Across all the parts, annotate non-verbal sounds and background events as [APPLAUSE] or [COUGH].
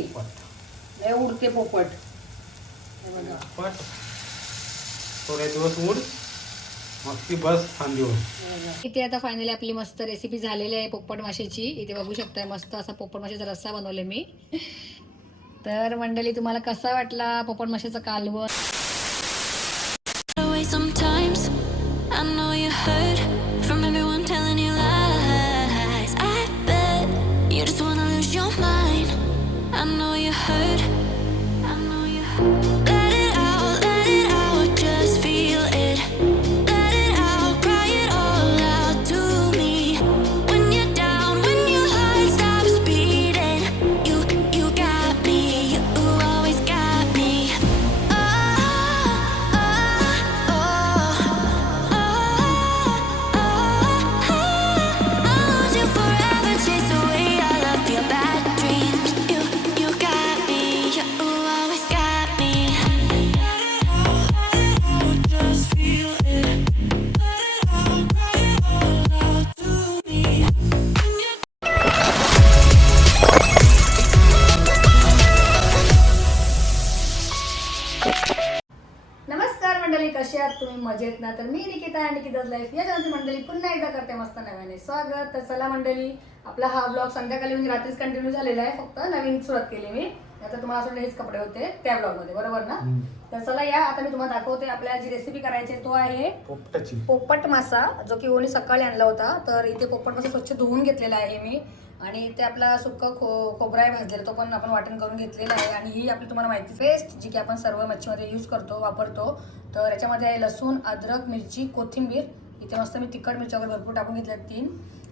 लय उडते पोपट. हे थोडे दिवस उड. मग ती बस फांदीवर इथे आता फायनली आपली मस्त रेसिपी झालेली आहे पोपट माशाची. इथे बघू शकताय मस्त असा पोपट माशाचा रस्सा बनवले मी. तर मंडळी तुम्हाला कसा वाटला पोपट माशाचं कालवण? मजेत ना तर मी निकिता आणि निकिताज लाईफ या चॅनलची मंडळी पुन्हा एकदा करते मस्त नव्याने. स्वागत. तर चला मंडळी आपला हा ब्लॉग संध्याकाळी म्हणजे रात्रीच कंटिन्यू झालेला आहे. फक्त नवीन सुरुवात केली मी. आता तुम्हाला असं हेच कपडे होते त्या ब्लॉगमध्ये बरोबर ना? तर चला या आता मी तुम्हाला दाखवते आपल्याला जी रेसिपी करायची तो आहे पोपटाची. पोपट मासा जो की ओनी सकाळी आणला होता. तर इथे पोपट मासा स्वच्छ धुवून घेतलेला आहे मी. आणि ते आपला सुक्क खो खोबरा आहे भाजलेला तो पण आपण वाटण करून घेतलेला आहे. आणि ही आपली तुम्हाला माहिती पेस्ट जी की आपण सर्व मच्छीमध्ये यूज करतो वापरतो. तर याच्यामध्ये आहे लसूण अद्रक मिरची कोथिंबीर. इथे मस्त मी तिखट मिरच्या वगैरे भरपूर टाकून घेतल्या तीन.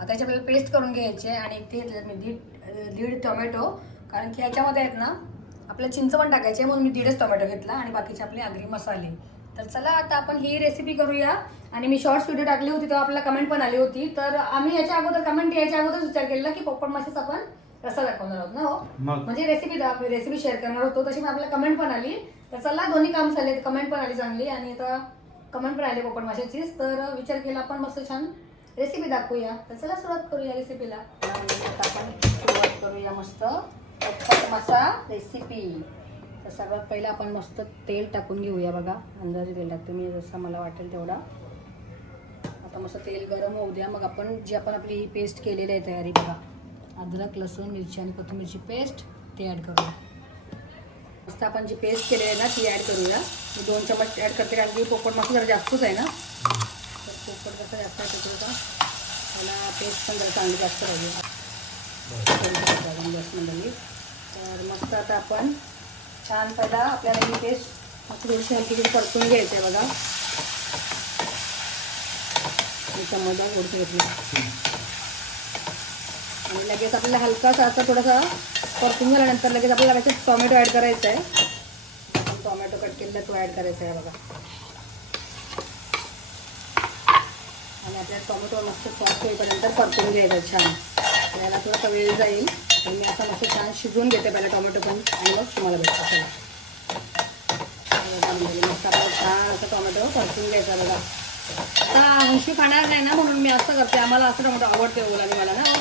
आता याची आपल्याला पेस्ट करून घ्यायची आहे आणि इथे घेतलेत मी दीड दीड टोमॅटो कारण की ह्याच्यामध्ये आहेत ना आपल्याला चिंच पण टाकायची आहे म्हणून मी दीडच टोमॅटो घेतला आणि बाकीचे आपले आगरी मसाले. तर चला आता आपण ही रेसिपी करूया. आणि मी शॉर्ट्स व्हिडिओ टाकली होती तेव्हा आपल्याला कमेंट पण आली होती. तर आम्ही याच्या अगोदर कमेंट यायच्या अगोदर विचार केला की पोपट माशाचा आपण रस्सा दाखवणार आहोत ना हो? मग? म्हणजे रेसिपी रेसिपी शेअर करणार होतो. तशी मग आपल्याला कमेंट पण आली. तर चला दोन्ही काम झाले कमेंट पण आली चांगली. आणि आता कमेंट पण आली पोपट माशाचीच तर विचार केला आपण मस्त छान रेसिपी दाखवूया. तर चला सुरुवात करूया रेसिपीला आपण सुरुवात करूया मस्त. पोपट मासा रेसिपी तर सगळ्यात पहिलं आपण मस्त तेल टाकून घेऊया बघा. अंदाजे तेल टाकतो मी जसं मला वाटेल तेवढा. आता मस्त तेल गरम होऊ द्या. मग आपण जी आपण आपली ही पेस्ट केलेली आहे तयारी बघा. अद्रक लसूण मिरची आणि कोथिंबीरची पेस्ट ते ॲड करूया. मस्त आपण जी पेस्ट केलेली आहे ना ती ॲड करूया. मी दोन चमच ॲड करते कारण की पोपट मस्त जरा जास्तच आहे ना. तर पोपट कसं जास्त आहे का मला पेस्ट पण जरा चांगली जास्त राहिली मंडळी. तर मस्त आता आपण छान पहिला आपल्याला ही पेस्ट मस्त थोडीशी हलकी परतून घ्यायचं आहे बघा. मी चम्मच ओढून घेतली. आणि लगेच आपल्याला हलकासा असा थोडासा परतून झाल्यानंतर लगेच आपल्याला त्याच्यात टोमॅटो ॲड करायचा आहे टोमॅटो कट केलेला तो ॲड करायचा आहे बघा. आणि आपल्याला टोमॅटो मस्त सॉफ्ट होईपर्यंत परतून घ्यायचा छान. त्याला थोडासा वेळ जाईल. आणि मी असं मस्त छान शिजवून घेते पहिला टोमॅटो पण आणि मग तुम्हाला भेटतो चला. मस्त आपल्याला छान असं टोमॅटो परतून घ्यायचा बघा. आता अंशी खाणार नाही ना म्हणून मी असं करते. आम्हाला असं टोमॅटो आवडते मुलांनी मला ना.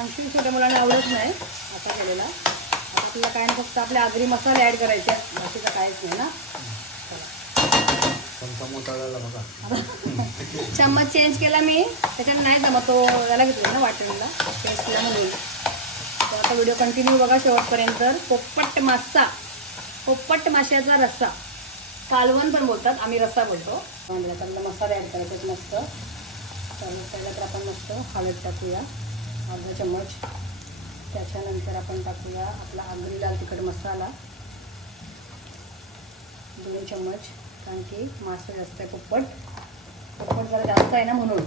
अंशी छोट्या मुलांना आवडत नाही. असा केलेला. आता आपल्याला काय नाही फक्त आपले आगरी मसाले ॲड करायचे. बाकीचं काहीच नाही ना. मोठा [LAUGHS] चम्मच चेंज केला मी. त्याच्यात नाही जमत तो. याला घेतला ना वाटणीला. पेस्टला म्हणून. तर आता व्हिडिओ कंटिन्यू बघा शेवटपर्यंत. पोपट मासा. पोपट माशाचा रस्सा. कालवण पण बोलतात आम्ही रस्सा बोलतो. त्यातला मसाले ॲड करायचे मस्त. तर पहिलं तर आपण मस्त हळद टाकूया अर्धा चम्मच. त्याच्यानंतर आपण टाकूया आपला आगरी लाल तिखट मसाला. दोन चम्मच कारण की मासे जास्त आहे पोपट. पोपट जरा जास्त आहे ना म्हणून.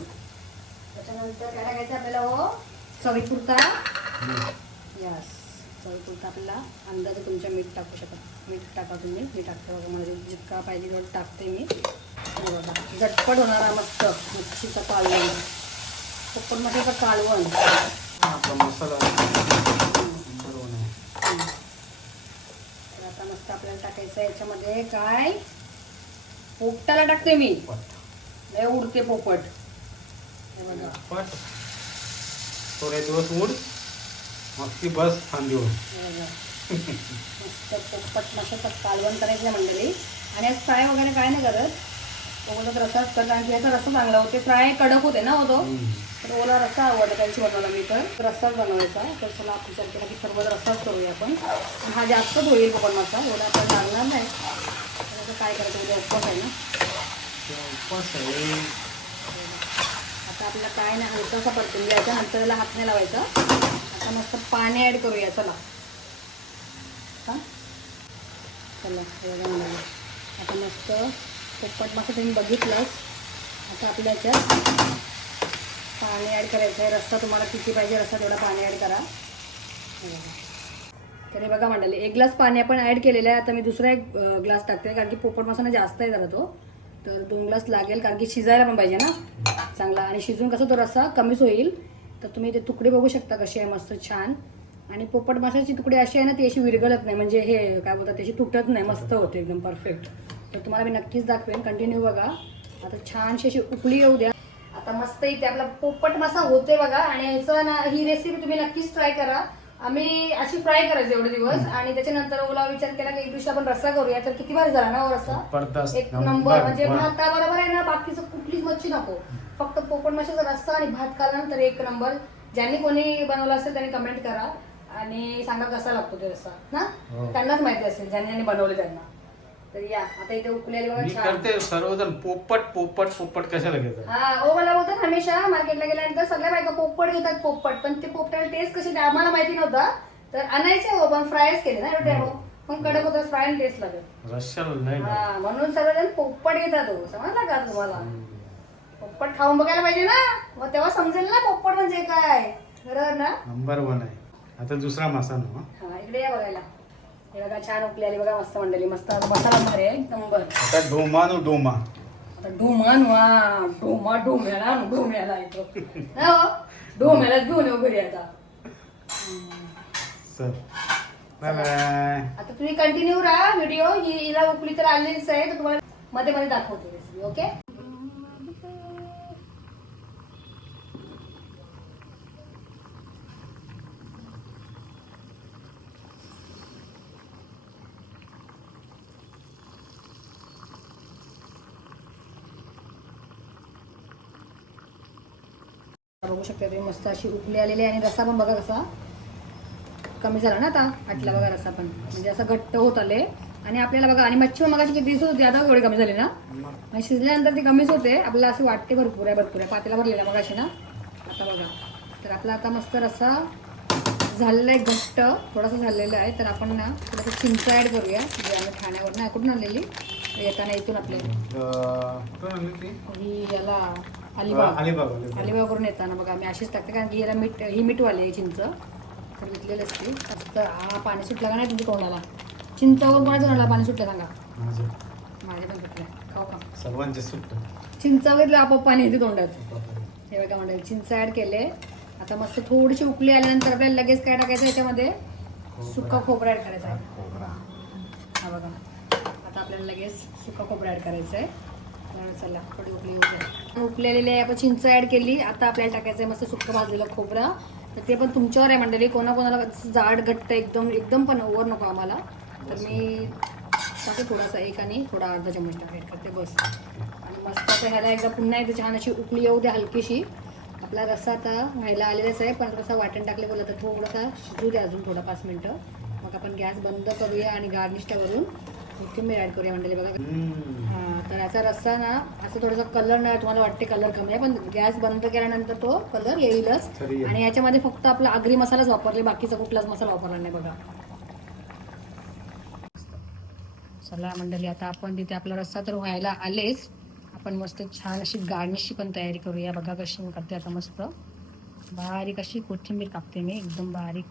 त्याच्यानंतर काय टाकायचं आपल्याला हो? चवीपुरता? यस चवीपुरता आपल्याला अंदाजे तुमच्या मीठ टाकू शकत मीठ टाका तुम्ही. मी टाकते बघा मला जितका पाहिजे तेवढं टाकते मी. बघा झटपट होणारा मस्त. मच्छीचा कालवण. पोपट मच्छीचं कालवण. आपला आता मस्त आपल्याला टाकायचं आहे. याच्यामध्ये काय? पोपटाला टाकते मी. लय उडते पोपट. हे बघा. थोडे दिवस उड. मग ती बस बघा मस्त पोपट मस्त कालवण करायचं मंडळी. आणि आज फ्राय वगैरे काय नाही करत. ओला रसाच करत आणि याचा रस्सा चांगला होते. फ्राय कडक होते ना होतो तर ओला रस्सा आवडला त्याची बनवला मी तर. रस्साच बनवायचा. तर चला विचार केला की सर्व रस्साच करूया आपण. हा जास्तच होईल कोकण मासा एवढा आपण लागणार नाही. तर आता काय करायचं? उद्या उपवास आहे ना. उपवास आहे. आता आपल्याला काय नाही हलकासा परतून घ्यायचा नंतर त्याला हात नाही लावायचा. आता मस्त पाणी ॲड करूया चला. चला आता मस्त पोपट मासा तुम्ही बघितलंच आता आपल्या याच्यात पाणी ॲड करायचं आहे. रस्ता तुम्हाला किती पाहिजे रस्ता तेवढा पाणी ॲड करा. तरी बघा. तर हे बघा मंडळी एक ग्लास पाणी आपण ॲड केलेलं आहे. आता मी दुसरा एक ग्लास टाकते कारण की पोपट मसाला जास्त आहे जरा तो. तर दोन ग्लास लागेल कारण की शिजायला पण पाहिजे ना. चांगला. आणि शिजून कसं तो रस्सा कमीच होईल. तर तुम्ही ते तुकडे बघू शकता कसे आहे मस्त छान. आणि पोपट माशाची तुकडे अशी आहे ना ती अशी विरगळत नाही. म्हणजे हे काय बोलतात त्याची तुटत नाही. मस्त होते एकदम परफेक्ट तर तुम्हाला मी नक्कीच दाखवेन. कंटिन्यू बघा. आता छानशी अशी उकळी येऊ द्या. आता मस्त इथे आपला पोपट मासा होते बघा. आणि ह्याचं ना ही रेसिपी तुम्ही नक्कीच ट्राय करा. आम्ही अशी फ्राय करायची एवढे दिवस. आणि त्याच्यानंतर ओला विचार केला की एक दिवशी आपण रस्सा करूया. तर किती भारी झाला ना हो रस्सा? एक नंबर म्हणजे. भाता बरोबर आहे ना बाकीचं कुठलीच मच्छी नको. फक्त पोपट माशाचा रस्सा आणि भात खाल्ला ना तर एक नंबर. ज्यांनी कोणी बनवला असेल त्यांनी कमेंट करा आणि सांगा कसा लागतो ते रस्सा ना हो. त्यांनाच माहिती असेल ज्यांनी ज्यांनी बनवले त्यांना. तर या आता इथे उकलेले बघा मी छान. करते सर्वजण पोपट पोपट पोपट कशाला घेतात? हा ओ मला बोलतात हमेशा मार्केटला गेल्यानंतर सगळ्या बायका पोपट घेतात पोपट. पण ते पोपटाला टेस्ट कशी द्या आम्हाला माहिती नव्हता. तर आणायचे हो पण फ्रायच केले ना रोटे हो. पण कडक होतं फ्राय टेस्ट लागेल रश्याला नाही लागत. हा म्हणून सर्वजण पोपट घेतात हो समजला का तुम्हाला? पोपट खाऊन बघायला पाहिजे ना? मग तेव्हा समजेल ना पोपट म्हणजे काय? बरोबर ना? नंबर वन आहे. आता दुसरा मासा ना हा इकडे या बघायला. हे बघा छान उकली आली बघा मस्त मंडळी. मस्त मसाला भारी आहे नंबर. आता डोमा नो डोमा. आता डोमान वा डोमा डोम्याला न डोम्याला येतो हो डोम्यालाच घेऊन येऊ घरी आता. चल. Bye bye. आता तुम्ही कंटिन्यू राहा व्हिडिओ ही हिला उकली तर आलीच आहे तर तुम्हाला मध्ये मध्ये दाखवते रेसिपी ओके बघू शकता तुम्ही. मस्त अशी उकली आलेली आणि रस्सा पण बघा कसा कमी झाला ना आता आटला बघा रस्सा पण. म्हणजे असं घट्ट होत आले आणि आपल्याला बघा आणि मच्छी पण मगाची किती दिवस होती आता एवढी कमी झाली ना? आणि शिजल्यानंतर ती कमीच होते. आपल्याला असं वाटते भरपूर आहे भरपूर आहे. पातेला भरलेला मगाशी ना? आता बघा. तर आपला आता मस्त रस्सा झालेला आहे घट्ट. थोडासा झालेला आहे. तर आपण ना थोडंसं चिंच ॲड करूया. जे आम्ही ठाण्यावर ना कुठून आलेली येताना इथून आपल्या अं, कुठं आणली ती? ही याला अलिबाग. अलिबाग अलिबाग. अलिबागवरून येताना बघा मी अशीच टाकते कारण की याला मीठ ही मिठवाली आहे चिंच. तर घेतलेली असते. तर हा पाणी सुटलं का नाही तुमच्या तोंडाला? चिंचावरून कोणाच्या तोंडाला पाणी सुटलं सांगा? माझं. माझ्या पण सुटलं खाऊ का? सर्वांचे सुट्ट चिंचावर आपोआप पाणी येते तोंडात. हे बघा म्हणतात चिंच ॲड केले. आता मस्त थोडीशी उकळी आल्यानंतर आपल्याला लगेच काय टाकायचं याच्यामध्ये सुका खोबरं ॲड करायचं आहे. हा बघा. आता आपल्याला लगेच सुका खोबरं ॲड करायचं आहे. तर चला थोडी उकळी उकलेलेली आहे आपण चिंच ॲड केली. आता आपल्याला टाकायचं आहे मस्त सुक्क भाजलेलं खोबरं. तर ते पण तुमच्यावर आहे मंडळी. कोणाकोणाला जाड घट्ट एकदम एकदम पण ओवर नको आम्हाला. तर मी टाकते थोडासा एक आणि थोडा अर्धा चमच टाकेल करते बस. आणि मस्त आता ह्याला एकदा पुन्हा एकदा छान अशी उकळी येऊ द्या हलकीशी. आपला रस्सा आता व्हायला आलेलाच आहे पण रसा वाटण टाकले बोला तर थोडासा शिजू द्या अजून थोडा पाच मिनटं. मग आपण गॅस बंद करूया आणि गार्निश्टावरून कोथिंबीर ॲड करूया मंडळी बघा. हा, तर याचा रस्सा ना असं थोडासा कलर नाही तुम्हाला वाटते कलर कमी आहे पण गॅस बंद केल्यानंतर तो कलर येईलच. आणि याच्यामध्ये फक्त आपला आगरी मसालाच वापरले बाकीचा कुठलाच मसाला वापरला नाही बघा. चला मंडळी आता आपण तिथे आपला रस्सा तर व्हायला आलेच. आपण मस्त छान अशी गार्निशची पण तयारी करूया. बघा कशी मी करते आता मस्त. बारीक अशी कोथिंबीर कापते मी एकदम बारीक.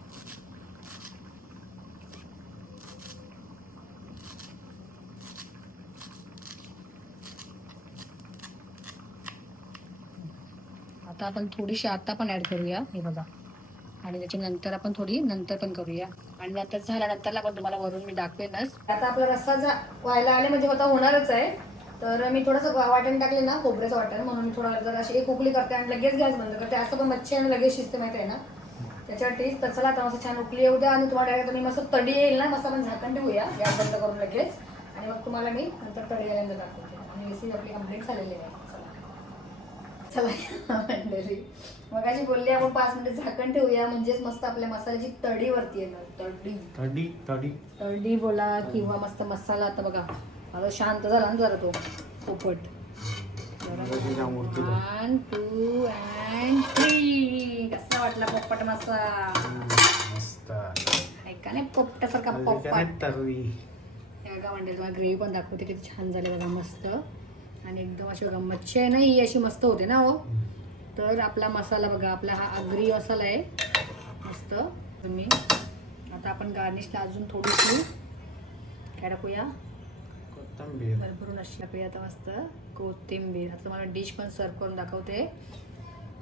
आता आपण थोडीशी आता पण ऍड करूया. हे बघा. आणि त्याच्यानंतर आपण थोडी नंतर पण करूया. आणि नंतर झाल्यानंतरला पण तुम्हाला वरून मी दाखवेनच. आता आपला रस्सा व्हायला आले म्हणजे आता होणारच आहे. तर मी थोडंसं वाटण टाकले ना खोबऱ्याचं वाटण. म्हणून मी थोडं जर अशी एक उकळी करते आणि लगेच गॅस बंद करते. असं पण मच्छी आणि लगेच शिजते माहिती आहे ना? त्याच्यासाठीच तर चला आता मस्त छान उकली येऊ द्या. आणि तुम्हाला तुम्ही मस्त तडी येईल ना मस्त आपण झाकण ठेवूया. गॅस बंद करून लगेच. आणि मग तुम्हाला मी नंतर तडी आल्यानंतर दाखवते. आणि रेसिपी आपली कंप्लीट झालेली आहे. चला मंडळी [LAUGHS] मग अशी बोलली आपण पाच मिनिट झाकण ठेवूया म्हणजेच मस्त आपल्या मसाल्याची तडी वरती येणार. तडी. तडी तडी. तर्डी बोला किंवा मस्त मसाला आता बघा. आता शांत झाला ना जरा तो. पोपट. वन टू अँड थ्री कसा वाटला पोपट मसाला मस्त. ऐका नाही पोपटासारखा पोपट. हे बघा म्हणजे तुम्हाला ग्रेव्ही पण दाखवते किती छान झाले बघा मस्त. आणि एकदम अशी बघा मच्छी आहे ना ही अशी मस्त होते ना हो. तर आपला मसाला बघा आपला हा आगरी मसाला आहे. मस्त. तुम्ही आता आपण गार्निशला अजून थोडीशी काय टाकूया? कोथंबीर. भरभरून अशी टाकूया आता मस्त. कोथिंबीर. आता तुम्हाला डिश पण सर्व करून दाखवते.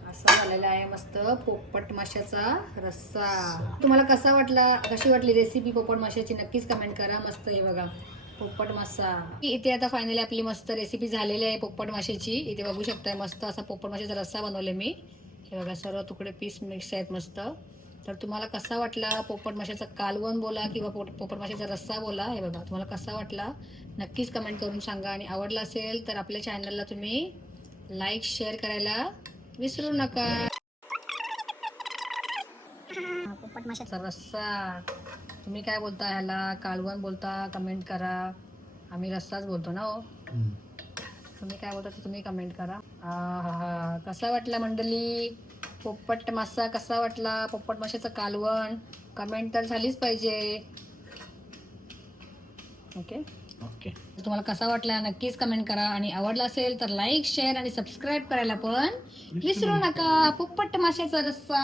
असा झालेला आहे मस्त पोपट माशाचा रस्सा. तुम्हाला कसा वाटला कशी वाटली रेसिपी पोपट माशाची नक्कीच कमेंट करा. मस्त आहे बघा. पोपट मासा. इथे आता फायनली आपली मस्त रेसिपी झालेली आहे पोपट माशाची. इथे बघू शकताय मस्त असा पोपट माशाचा रस्सा बनवले मी. हे बघा सर्व तुकडे पीस मिक्स आहेत मस्त. तर तुम्हाला कसा वाटला पोपट माशाचा कालवण बोला किंवा पोट पोपट माशाचा रस्सा बोला? हे बघा तुम्हाला कसा वाटला? नक्कीच कमेंट करून सांगा. आणि आवडला असेल तर आपल्या चॅनलला तुम्ही लाईक शेअर करायला विसरू नका. पोपट माशाचा रस्सा. तुम्ही काय बोलता ह्याला? कालवण बोलता कमेंट करा. आम्ही रस्साच बोलतो ना हो. तुम्ही काय बोलता तुम्ही कमेंट करा. हा कसा वाटला मंडळी? पोपट मासा कसा वाटला? पोपट माशाचं कालवण? कमेंट तर झालीच पाहिजे. ओके ओके तुम्हाला कसा वाटला नक्कीच कमेंट करा. आणि आवडला असेल तर लाईक शेअर आणि सबस्क्राईब करायला पण विसरू नका. पोपट माशाचा रस्सा.